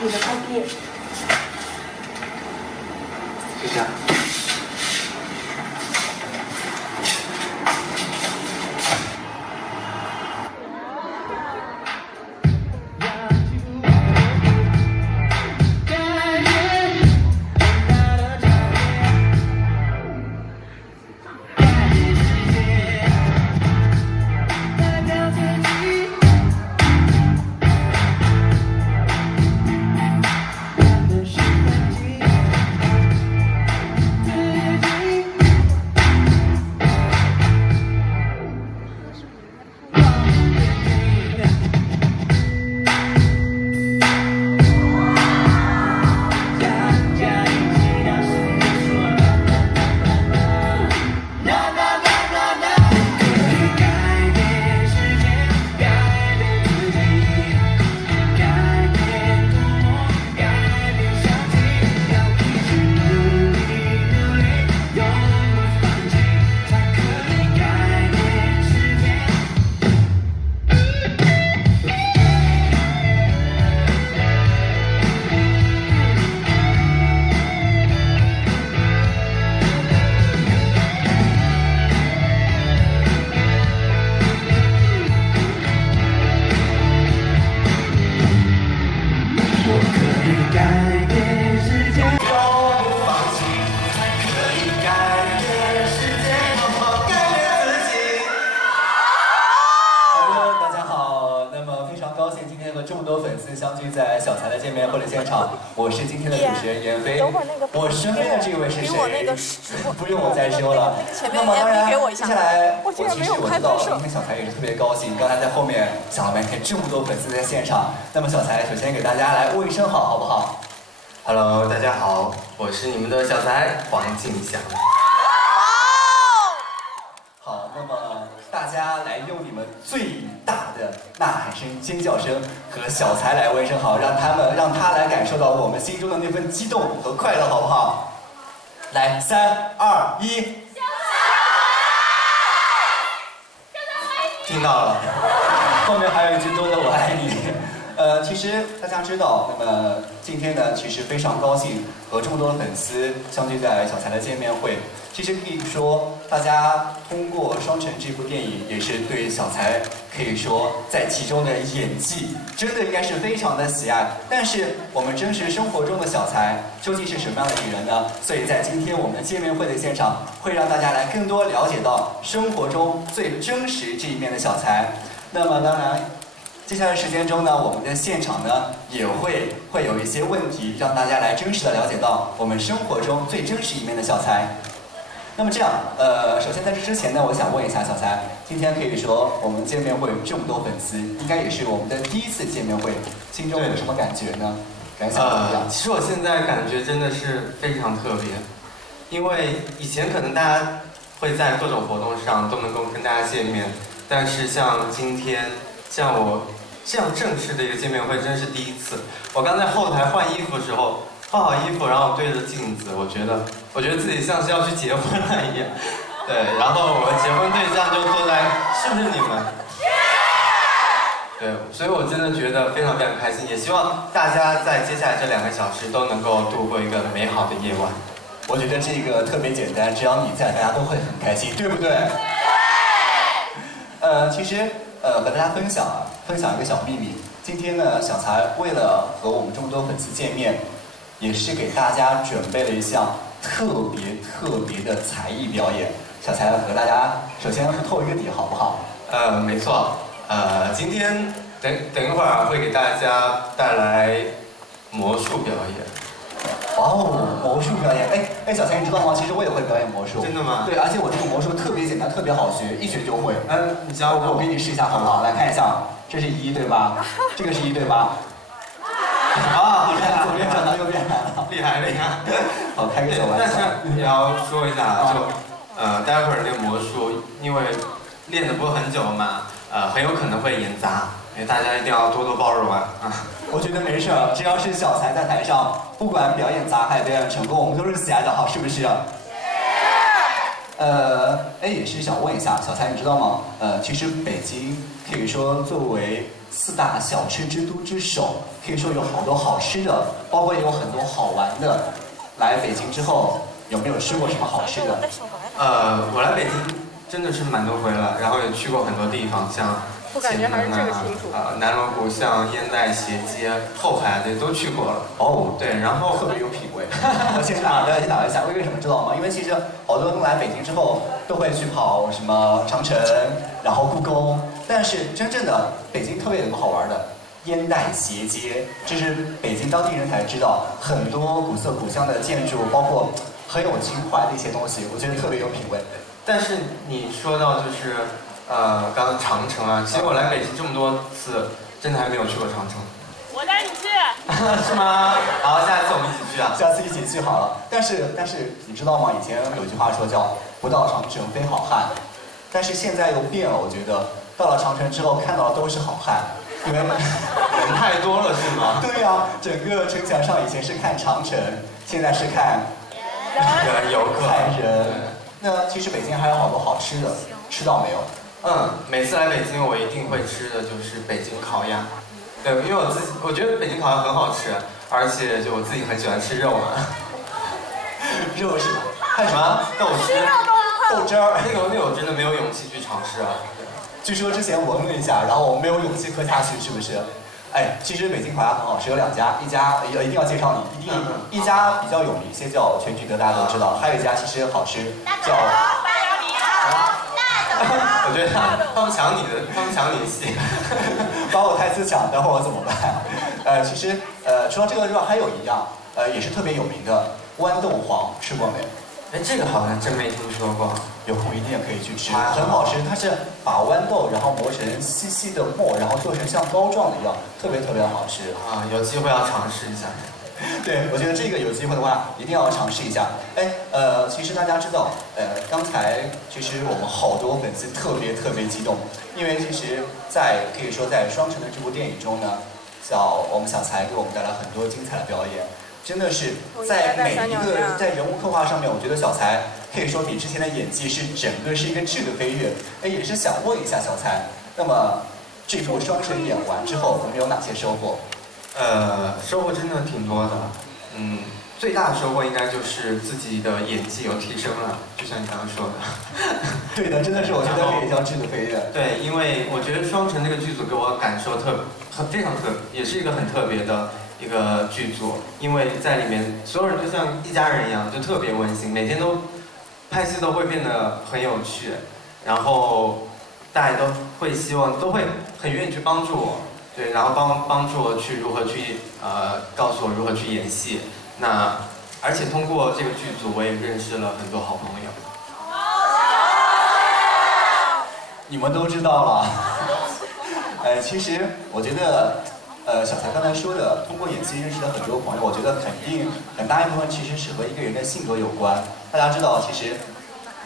你的快递。就这样。相聚在小才的见面会的现场，我是今天的主持人闫飞。我身边的这位是谁？不用我再说了。那么当然，接下来我知道今天小才也是特别高兴，刚才在后面想了半天这么多粉丝在现场。那么小才首先给大家来问一声好，好不好 ？Hello， 大家好，我是你们的小才黄敬翔。好，那么大家来用你们最大的呐喊声、尖叫声和小才来问声好，让他来感受到我们心中的那份激动和快乐，好不好？来，3、2、1，听到了，后面还有一句多的我爱你。其实大家知道，那么今天呢，其实非常高兴和这么多的粉丝相聚在小才的见面会。其实可以说，大家通过《双城》这部电影，也是对小才可以说在其中的演技，真的应该是非常的喜爱。但是我们真实生活中的小才究竟是什么样的一个人呢？所以在今天我们的见面会的现场，会让大家来更多了解到生活中最真实这一面的小才。那么当然。接下来时间中呢，我们的现场呢也会有一些问题，让大家来真实的了解到我们生活中最真实一面的小才。那么这样，首先在这之前呢，我想问一下小才，今天可以说我们见面会这么多粉丝，应该也是我们的第一次见面会，心中有什么感觉呢？感想怎么样？其实我现在感觉真的是非常特别，因为以前可能大家会在各种活动上都能够跟大家见面，但是像今天，像我。这样正式的一个见面会真是第一次。我刚在后台换衣服的时候，换好衣服，然后对着镜子，我觉得自己像是要去结婚了一样。对，然后我的结婚对象就坐在，是不是你们？对，所以我真的觉得非常非常开心，也希望大家在接下来这2个小时都能够度过一个美好的夜晚。我觉得这个特别简单，只要你在，大家都会很开心，对不对？其实。和大家分享一个小秘密。今天呢，小才为了和我们这么多粉丝见面，也是给大家准备了一项特别的才艺表演。小才和大家首先是透一个底，好不好？没错。今天等一会儿会给大家带来魔术表演。哦，魔术表演，哎，小才你知道吗？其实我也会表演魔术。真的吗？对，而且我这个魔术特别简单，特别好学，一学就会。你教我给你试一下好不好？来看一下，这是1对吧？这个是1对吧？啊，你看左边转到右边来了，厉害。好，开个小玩笑。但是也要说一下，待会儿那个魔术，因为练的不是很久嘛，很有可能会演砸，所以大家一定要多多包容啊。我觉得没事，只要是小才在台上，不管表演砸还是表演成功，我们都是喜爱的，好，是不是？也是想问一下小才，你知道吗？其实北京可以说作为4大小吃之都之首，可以说有好多好吃的，包括有很多好玩的。来北京之后，有没有吃过什么好吃的？我来北京真的是蛮多回了，然后也去过很多地方，像前门南锣鼓巷、烟袋斜街、后海这都去过了。哦，对，然后特别有品味。我先打一下，为什么知道吗？因为其实好多人来北京之后都会去跑什么长城，然后故宫，但是真正的北京特别有个好玩的。烟袋斜街，这是北京当地人才知道，很多古色古香的建筑，包括很有情怀的一些东西，我觉得特别有品味。但是你说到就是刚刚长城啊，其实我来北京这么多次，真的还没有去过长城。我带你去。是吗？好，下次我们一起去啊。下次一起去好了。但是你知道吗？以前有句话说叫“不到长城非好汉”，但是现在又变了。我觉得到了长城之后，看到的都是好汉。因为人太多了是吗？对呀、整个城墙上以前是看长城，现在是看游客。看人。那其实北京还有好多好吃的，吃到没有？每次来北京我一定会吃的就是北京烤鸭。对，因为我觉得北京烤鸭很好吃，而且就我自己很喜欢吃肉嘛。肉是看什么？豆汁。豆汁儿。那个我真的没有勇气去尝试啊。据说之前闻了一下，然后我没有勇气喝下去，是不是？哎，其实北京烤鸭很好吃，有2家，一家一定要介绍你，一家比较有名一些叫全聚德，大家都知道，还有一家其实好吃，叫我觉得他们抢你的戏，把我台词抢，等会儿我怎么办？其实除了这个之外，还有一样，也是特别有名的豌豆黄，吃过没？哎，这个好像真没听说过，有空一定也可以去吃，很好吃。它是把豌豆然后磨成细细的末，然后做成像膏状的一样，特别好吃啊！有机会要尝试一下。对，我觉得这个有机会的话一定要尝试一下。哎，其实大家知道，刚才其实我们好多粉丝特别激动，因为其实可以说在《双城》的这部电影中呢，我们小才给我们带来很多精彩的表演。真的是在每一个在人物刻画上面，我觉得小才可以说比之前的演技是整个是一个质的飞跃。哎，也是想问一下小才，那么这部《双城》演完之后，我们有哪些收获？收获真的挺多的。最大的收获应该就是自己的演技有提升了，就像你刚刚说的。对的，真的是我觉得可以叫质的飞跃。对，因为我觉得《双城》这个剧组给我感受非常也是一个很特别的。一个剧组，因为在里面所有人就像一家人一样，就特别温馨，每天都拍戏都会变得很有趣，然后大家都会很愿意去帮助我，对，然后帮助我去如何去告诉我如何去演戏。那而且通过这个剧组，我也认识了很多好朋友。你们都知道了。其实我觉得。小才刚才说的，通过演戏认识了很多朋友，我觉得肯定很大一部分其实是和一个人的性格有关。大家知道，其实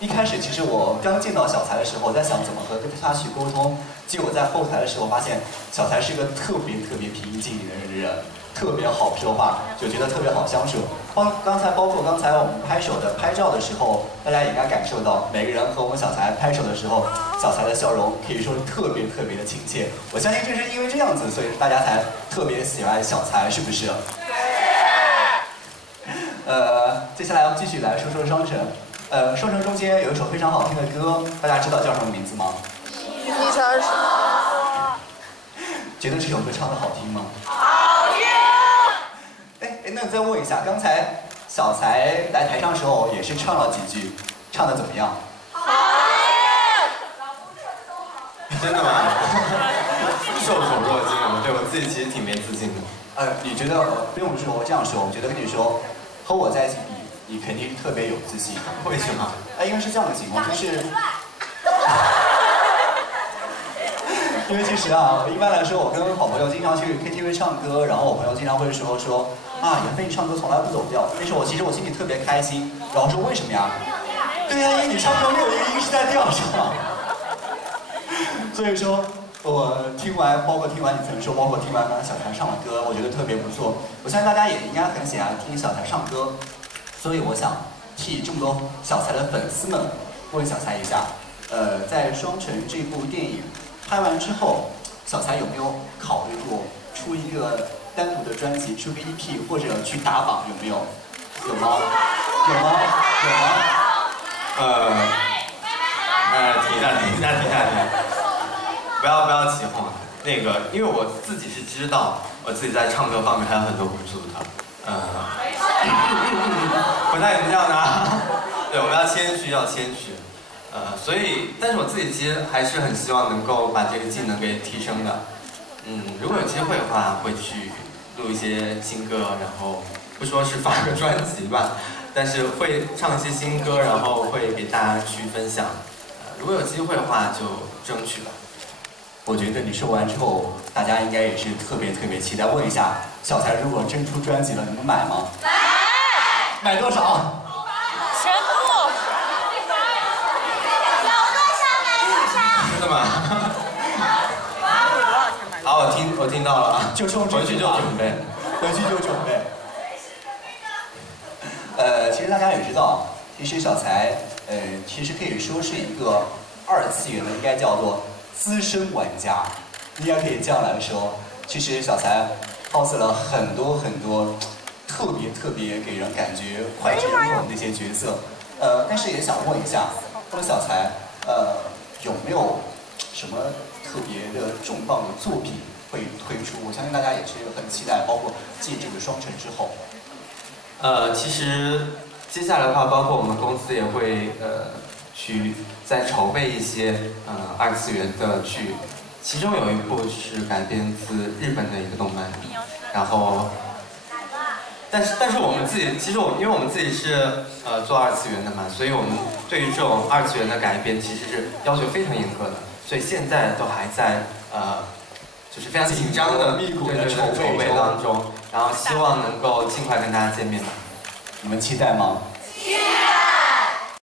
一开始我刚见到小才的时候，我在想怎么跟他去沟通。结果在后台的时候发现，小才是一个特别平易近人的人，特别好说话，就觉得特别好相处。包括刚才我们拍照的时候，大家也应该感受到，每个人和我们小才拍手的时候，小才的笑容可以说特别的亲切。我相信正是因为这样子，所以大家才特别喜欢小才，是不是？接下来我们继续来说说《双城》。《双城》中间有一首非常好听的歌，大家知道叫什么名字吗？一城市。觉得这首歌唱得好听吗？好听。那再问一下，刚才小才来台上的时候也是唱了几句，唱得怎么样？好听。真的吗？受宠若惊啊！对我自己其实挺没自信的。你觉得不用说这样说，我觉得跟你说，和我在一起比，你肯定是特别有自信。为什么？因为是这样的情况，就是因为其实一般来说，我跟好朋友经常去 KTV 唱歌，然后我朋友经常会说杨飞你唱歌从来不走调。那时候其实我心里特别开心，然后说为什么呀？对呀，因为你唱歌没有一个音是在调上。所以说，我包括听完你曾说，包括听完刚才小才唱的歌，我觉得特别不错。我相信大家也应该很喜欢听小才唱歌，所以我想替这么多小才的粉丝们问小才一下，在《双城》这部电影拍完之后，小才有没有考虑过出一个单独的专辑，出个 EP 或者去打榜？有没有？有吗？有吗？有吗？停一下，不要起哄。那个，因为我自己是知道我自己在唱歌方面还有很多不足的，不太能这样的啊。对，我们要谦虚，所以，但是我自己其实还是很希望能够把这个技能给提升的。如果有机会的话，会去录一些新歌，然后不说是发个专辑吧，但是会唱一些新歌，然后会给大家去分享。如果有机会的话，就争取吧。我觉得你说完之后，大家应该也是特别期待。问一下，小才如果真出专辑了，你们买吗？买多少？全部。真的吗？好，我听到了啊，就冲回去就准备。其实大家也知道，其实小才，其实可以说是一个2次元的，应该叫做资深玩家，应该可以这样来说。其实小才 cos 了很多特别给人感觉脍炙人口的一些角色。但是也想问一下，那么小才，有没有什么特别的重磅的作品会推出？我相信大家也是很期待，包括继这个双城之后。其实接下来的话，包括我们公司也会去再筹备一些2次元的剧，其中有一部是改编自日本的一个动漫，然后，但是我们自己，其实因为我们自己是做2次元的嘛，所以我们对于这种2次元的改编其实是要求非常严格的，所以现在都还在就是非常紧张的密鼓的筹备当中，然后希望能够尽快跟大家见面吧。你们期待吗？